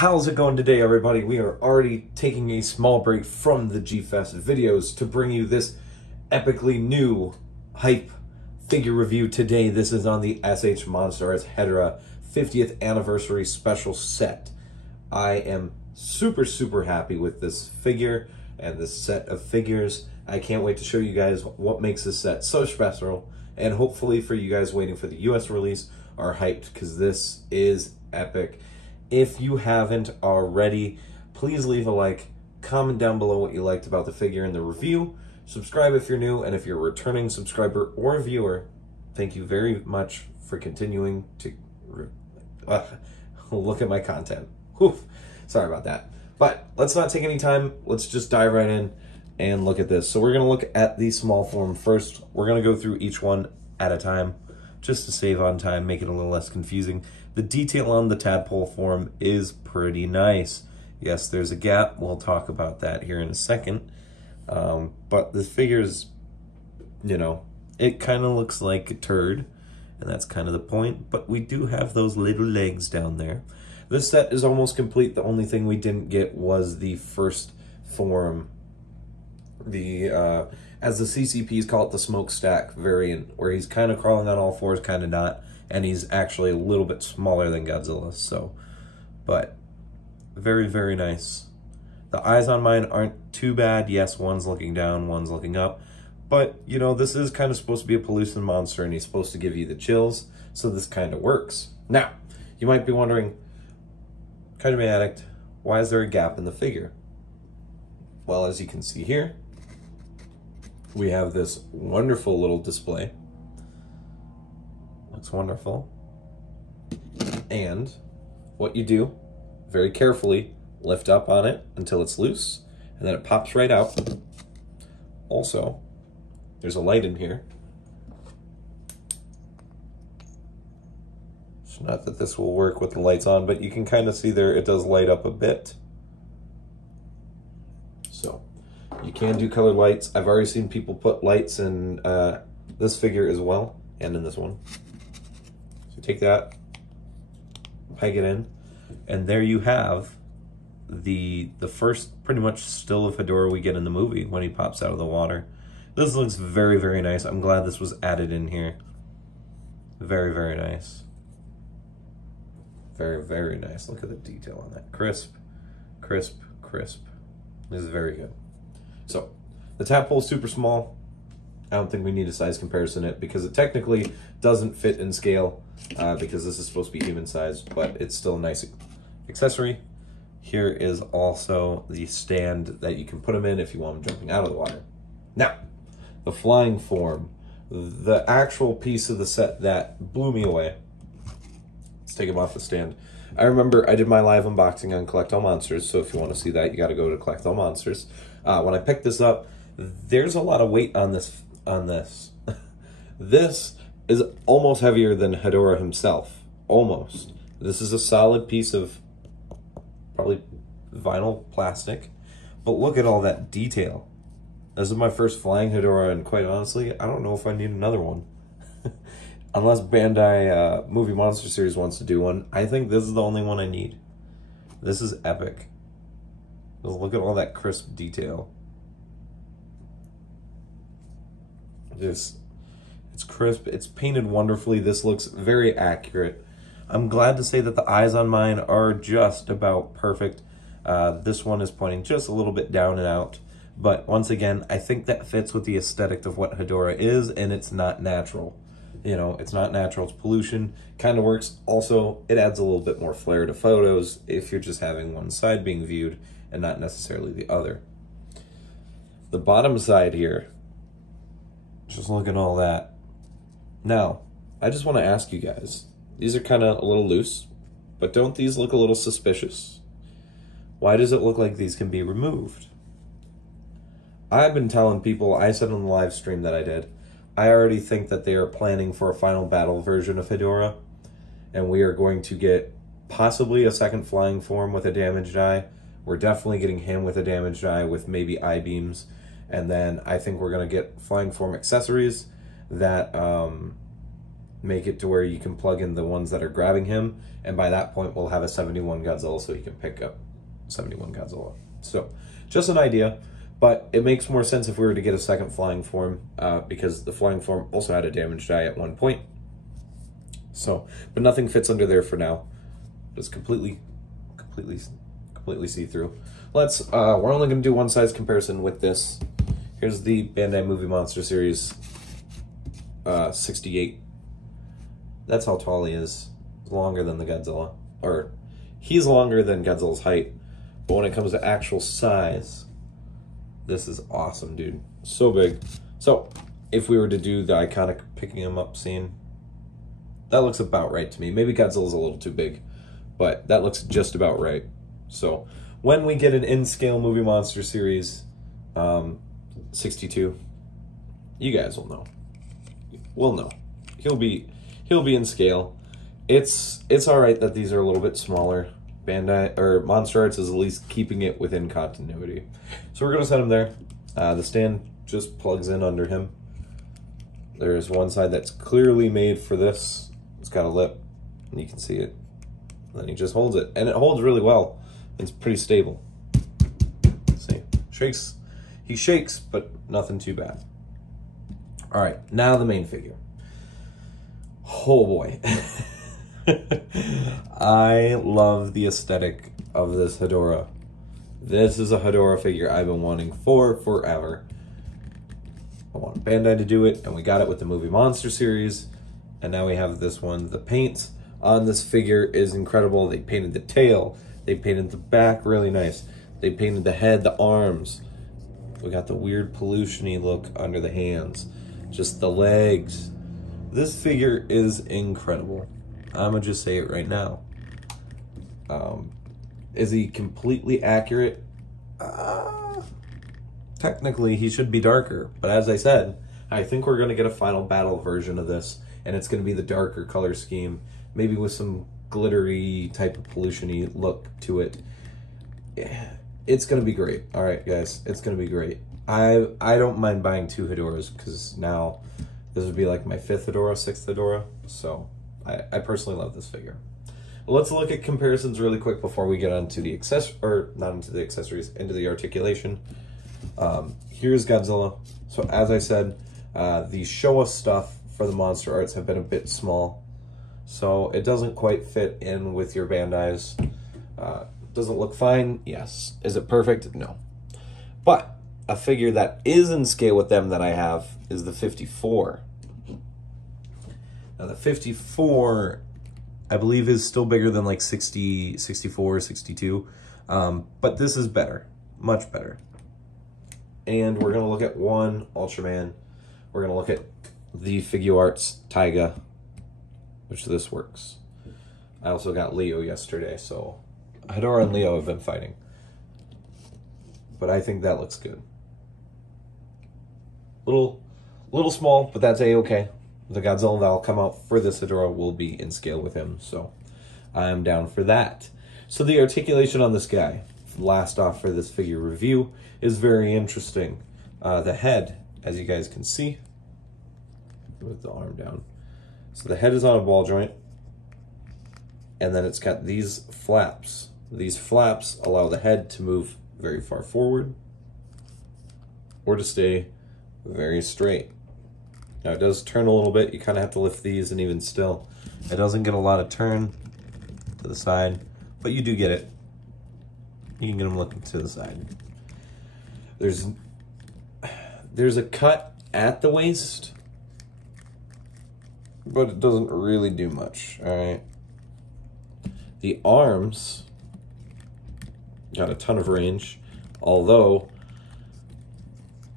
How's it going today, everybody? We are already taking a small break from the G-Fest videos to bring you this epically new hype figure review today. This is on the MonsterArts Hedorah 50th anniversary special set. I am super happy with this figure and this set of figures. I can't wait to show you guys what makes this set so special, and hopefully for you guys waiting for the US release are hyped, because this is epic. If you haven't already, please leave a like, comment down below what you liked about the figure in the review, subscribe if you're new, and if you're a returning subscriber or viewer, thank you very much for continuing to look at my content. Whew. Sorry about that. But let's not take any time. Let's just dive right in and look at this. So we're going to look at the small form first. We're going to go through each one at a time just to save on time, make it a little less confusing. The detail on the tadpole form is pretty nice. Yes, there's a gap. We'll talk about that here in a second. But the figure's, you know, it kind of looks like a turd, and that's kind of the point. But we do have those little legs down there. This set is almost complete. The only thing we didn't get was the first form. The as the CCPs call it, the smokestack variant, where he's kind of crawling on all fours, kind of not, and he's actually a little bit smaller than Godzilla. So, but very nice. The eyes on mine aren't too bad. Yes, one's looking down, one's looking up, but you know, this is kind of supposed to be a Pellucid monster, and he's supposed to give you the chills, so this kind of works. Now, you might be wondering, kind of addict, why is there a gap in the figure? Well, as you can see here, we have this wonderful little display. Looks wonderful. And what you do, very carefully, lift up on it until it's loose, and then it pops right out. Also, there's a light in here. It's not that this will work with the lights on, but you can kind of see there it does light up a bit. So you can do colored lights. I've already seen people put lights in this figure as well, and in this one. So take that, peg it in, and there you have the first pretty much still of Hedorah we get in the movie when he pops out of the water. This looks very nice. I'm glad this was added in here. Very nice. Very nice. Look at the detail on that. Crisp. This is very good. So, the tadpole is super small. I don't think we need a size comparison in it, because it technically doesn't fit in scale, because this is supposed to be human sized, but it's still a nice accessory. Here is also the stand that you can put them in if you want them jumping out of the water. Now, the flying form, the actual piece of the set that blew me away. Let's take him off the stand. I remember I did my live unboxing on Collect All Monsters, so if you want to see that, you got to go to Collect All Monsters. When I picked this up, there's a lot of weight on this. This is almost heavier than Hedorah himself. Almost. This is a solid piece of probably vinyl plastic, but look at all that detail. This is my first flying Hedorah, and quite honestly, I don't know if I need another one. Unless Bandai Movie Monster Series wants to do one, I think this is the only one I need. This is epic. Just look at all that crisp detail. It's crisp, it's painted wonderfully. This looks very accurate. I'm glad to say that the eyes on mine are just about perfect. This one is pointing just a little bit down and out. But once again, I think that fits with the aesthetic of what Hedorah is, and it's not natural. You know, it's not natural, it's pollution. Kind of works. Also, it adds a little bit more flair to photos if you're just having one side being viewed and not necessarily the other. The bottom side here, just look at all that. Now, I just want to ask you guys, these are kind of a little loose, but don't these look a little suspicious? Why does it look like these can be removed? I've been telling people, I said on the live stream that I did, I already think that they are planning for a final battle version of Hedorah, and we are going to get possibly a second flying form with a damaged eye. We're definitely getting him with a damaged eye with maybe eye beams, and then I think we're going to get flying form accessories that make it to where you can plug in the ones that are grabbing him, and by that point we'll have a 71 Godzilla, so he can pick up 71 Godzilla. So just an idea, but it makes more sense if we were to get a second flying form, because the flying form also had a damage die at one point. So, but nothing fits under there for now. It's completely see-through. Let's, we're only going to do one size comparison with this. Here's the Bandai Movie Monster Series 68. That's how tall he is. He's longer than the Godzilla. Or, he's longer than Godzilla's height. But when it comes to actual size, this is awesome, dude. So big. So, if we were to do the iconic picking him up scene, that looks about right to me. Maybe Godzilla's a little too big, but that looks just about right. So, when we get an in-scale Movie Monster Series 62, you guys will know. We'll know. He'll be in scale. It's all right that these are a little bit smaller. Bandai or MonsterArts is at least keeping it within continuity. So we're gonna set him there. The stand just plugs in under him. There's one side that's clearly made for this. It's got a lip, and you can see it. And then he just holds it, and it holds really well. It's pretty stable. See, shakes. He shakes, but nothing too bad. All right, now the main figure. Oh boy. I love the aesthetic of this Hedorah. This is a Hedorah figure I've been wanting for forever. I want Bandai to do it, and we got it with the Movie Monster Series, and now we have this one. The paint on this figure is incredible. They painted the tail, they painted the back really nice, they painted the head, the arms. We got the weird pollution-y look under the hands, just the legs. This figure is incredible. I'm gonna just say it right now. Is he completely accurate? Technically, he should be darker, but as I said, I think we're gonna get a final battle version of this, and it's gonna be the darker color scheme, maybe with some glittery type of pollution-y look to it. It's gonna be great. All right, guys, it's gonna be great. I don't mind buying 2 Hedorahs, because now this would be like my 5th Hedorah, 6th Hedorah, so I personally love this figure. Let's look at comparisons really quick before we get onto the into the articulation. Here's Godzilla. So as I said, the Showa stuff for the MonsterArts have been a bit small, so it doesn't quite fit in with your Bandai's. Does it look fine? Yes. Is it perfect? No. But a figure that is in scale with them that I have is the 54. Now the 54, I believe, is still bigger than like 60, 64, 62. But this is better, much better. And we're gonna look at one Ultraman. We're gonna look at the Figuarts Taiga, which this works. I also got Leo yesterday, so Hedorah and Leo have been fighting. But I think that looks good. Little small, but that's a-okay. The Godzilla that'll come out for this Hedorah will be in scale with him, so I'm down for that. So the articulation on this guy, last off for this figure review, is very interesting. The head, as you guys can see, with the arm down. So the head is on a ball joint, and then it's got these flaps. These flaps allow the head to move very far forward or to stay very straight. Now it does turn a little bit. You kind of have to lift these, and even still, it doesn't get a lot of turn to the side, but you do get it. You can get them looking to the side. There's a cut at the waist, but it doesn't really do much, all right? The arms got a ton of range, although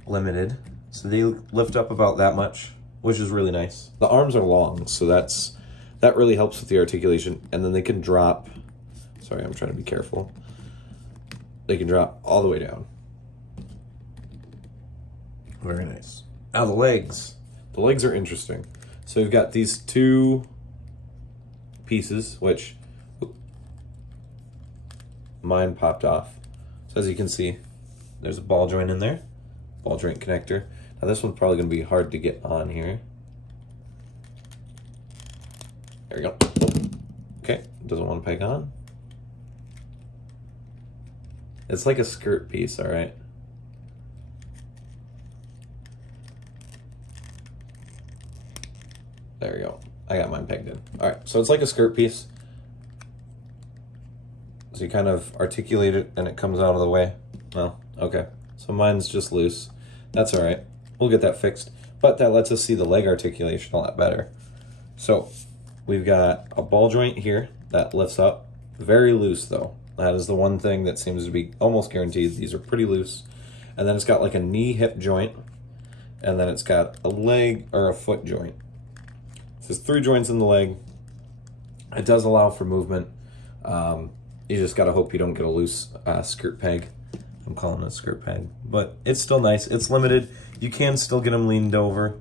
limited. So they lift up about that much, which is really nice. The arms are long, so that really helps with the articulation. And then they can drop, sorry, I'm trying to be careful. They can drop all the way down. Very nice. Now the legs. The legs are interesting. So you've got these 2 pieces, which mine popped off. So as you can see, there's a ball joint in there, ball joint connector. Now this one's probably gonna be hard to get on here. There we go. Okay, doesn't want to peg on. It's like a skirt piece, all right? There we go. I got mine pegged in. All right, so it's like a skirt piece. So you kind of articulate it and it comes out of the way. Well, okay. So mine's just loose. That's all right. We'll get that fixed. But that lets us see the leg articulation a lot better. So we've got a ball joint here that lifts up. Very loose though. That is the one thing that seems to be almost guaranteed. These are pretty loose. And then it's got like a knee hip joint. And then it's got a leg or a foot joint. So there's 3 joints in the leg. It does allow for movement. You just gotta hope you don't get a loose skirt peg. I'm calling it a skirt peg, but it's still nice. It's limited. You can still get them leaned over.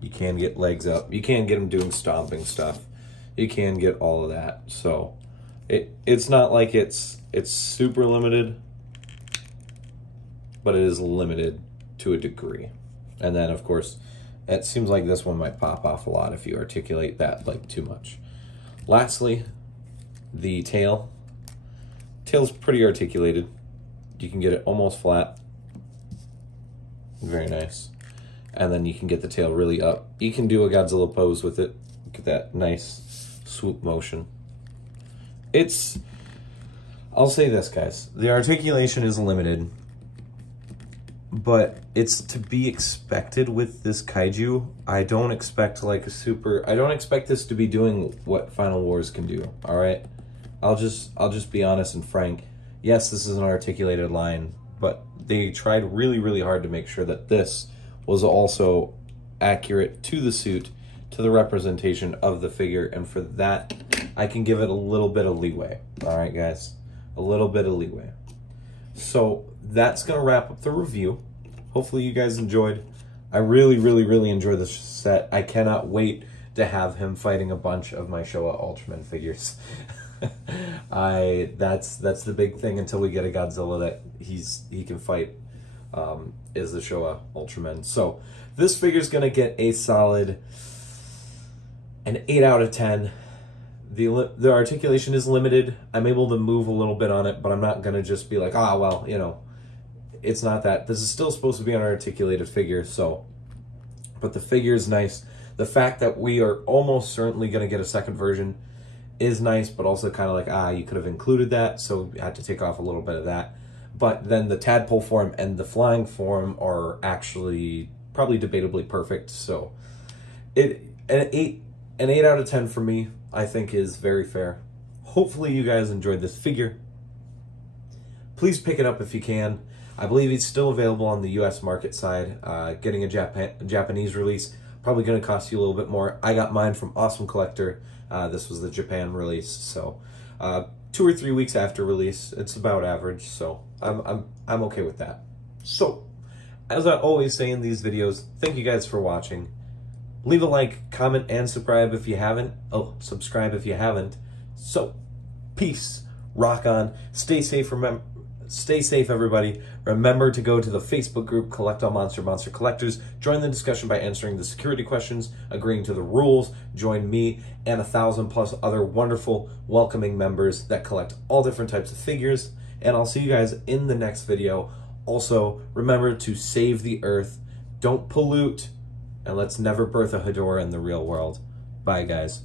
You can get legs up. You can get them doing stomping stuff. You can get all of that. So it's not like it's super limited, but it is limited to a degree. And then of course, it seems like this one might pop off a lot if you articulate that like too much. Lastly, the tail. Tail's pretty articulated. You can get it almost flat. Very nice. And then you can get the tail really up. You can do a Godzilla pose with it. Get that nice swoop motion. I'll say this, guys. The articulation is limited, but it's to be expected with this kaiju. I don't expect like I don't expect this to be doing what Final Wars can do, all right? I'll just be honest and frank. Yes, this is an articulated line, but they tried really, really hard to make sure that this was also accurate to the suit, to the representation of the figure, and for that, I can give it a little bit of leeway. All right, guys? A little bit of leeway. So that's going to wrap up the review. Hopefully you guys enjoyed. I really, really, really enjoyed this set. I cannot wait to have him fighting a bunch of my Showa Ultraman figures. That's the big thing until we get a Godzilla that he can fight, is the Showa Ultraman. So this figure's gonna get a solid an 8 out of 10. The articulation is limited. I'm able to move a little bit on it, but I'm not gonna just be like, ah, well, you know, it's not that. This is still supposed to be an articulated figure, so, but the figure is nice. The fact that we are almost certainly gonna get a second version is nice, but also kind of like, you could have included that, so we had to take off a little bit of that. But then the tadpole form and the flying form are actually probably debatably perfect. So an 8 out of 10 for me, I think, is very fair. Hopefully you guys enjoyed this figure. Please pick it up if you can. I believe it's still available on the US market side. Getting a Japanese release, probably going to cost you a little bit more. I got mine from Awesome Collector. This was the Japan release, so 2 or 3 weeks after release, it's about average. So I'm okay with that. So, as I always say in these videos, thank you guys for watching. Leave a like, comment, and subscribe if you haven't. Oh, subscribe if you haven't. So, peace. Rock on. Stay safe. Stay safe, everybody. Remember to go to the Facebook group, Collect All Monster Collectors. Join the discussion by answering the security questions, agreeing to the rules. Join me and 1,000+ other wonderful, welcoming members that collect all different types of figures. And I'll see you guys in the next video. Also, remember to save the Earth. Don't pollute. And let's never birth a Hedorah in the real world. Bye, guys.